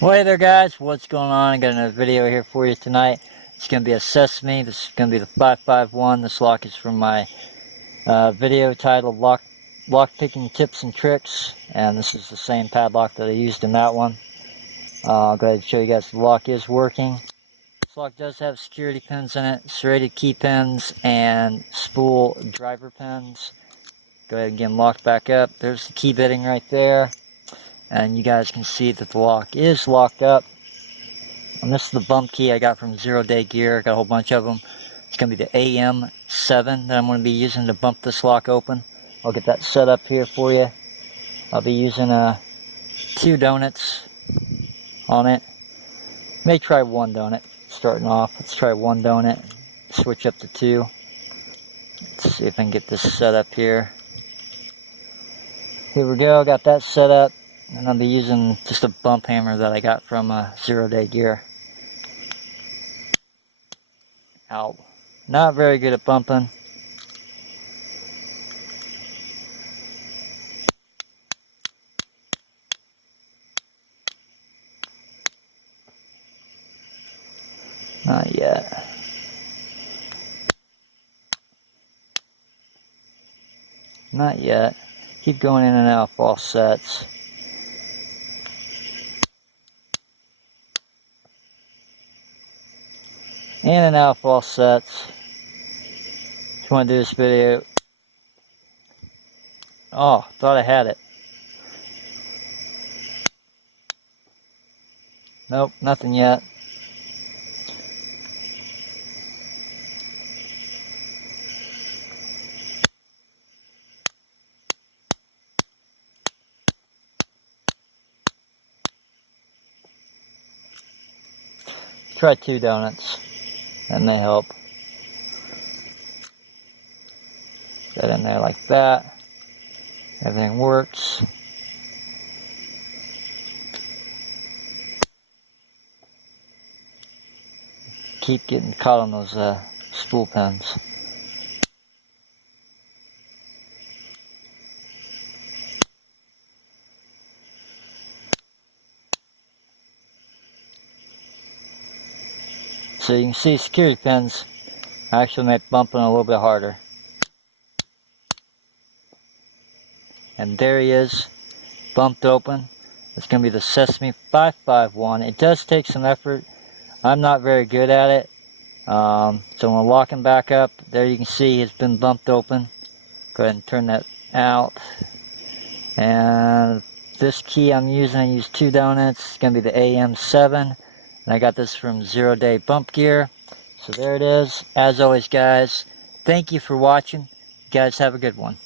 Well, hey there guys, what's going on? I got another video here for you tonight. It's going to be a Sesamee. This is going to be the 551. This lock is from my video titled Lockpicking Tips and Tricks. And this is the same padlock that I used in that one. I'll go ahead and show you guys the lock is working. This lock does have security pins in it, serrated key pins, and spool driver pins. Go ahead and get them locked back up. There's the key bitting right there. And you guys can see that the lock is locked up. And this is the bump key I got from 0 Day Gear. I got a whole bunch of them. It's going to be the AM7 that I'm going to be using to bump this lock open. I'll get that set up here for you. I'll be using 2 donuts on it. May try 1 donut starting off. Let's try 1 donut. Switch up to 2. Let's see if I can get this set up here. Here we go. Got that set up. And I'll be using just a bump hammer that I got from 0 Day Gear. Ow. Not very good at bumping. Not yet. Not yet. Keep going in and out of false sets. In and out of false sets. Just want to do this video. Oh, thought I had it. Nope, nothing yet. Try 2 donuts. That may help. Get in there like that. Everything works. Keep getting caught on those spool pins. So you can see security pins actually make bumping a little bit harder. And there he is, bumped open. It's going to be the Sesamee 551. It does take some effort. I'm not very good at it. So I'm going to lock him back up. There you can see it's been bumped open. Go ahead and turn that out. And this key I'm using, I use 2 donuts. It's going to be the AM7. And I got this from 0 Day Bump Gear. So there it is. As always, guys, thank you for watching. You guys have a good one.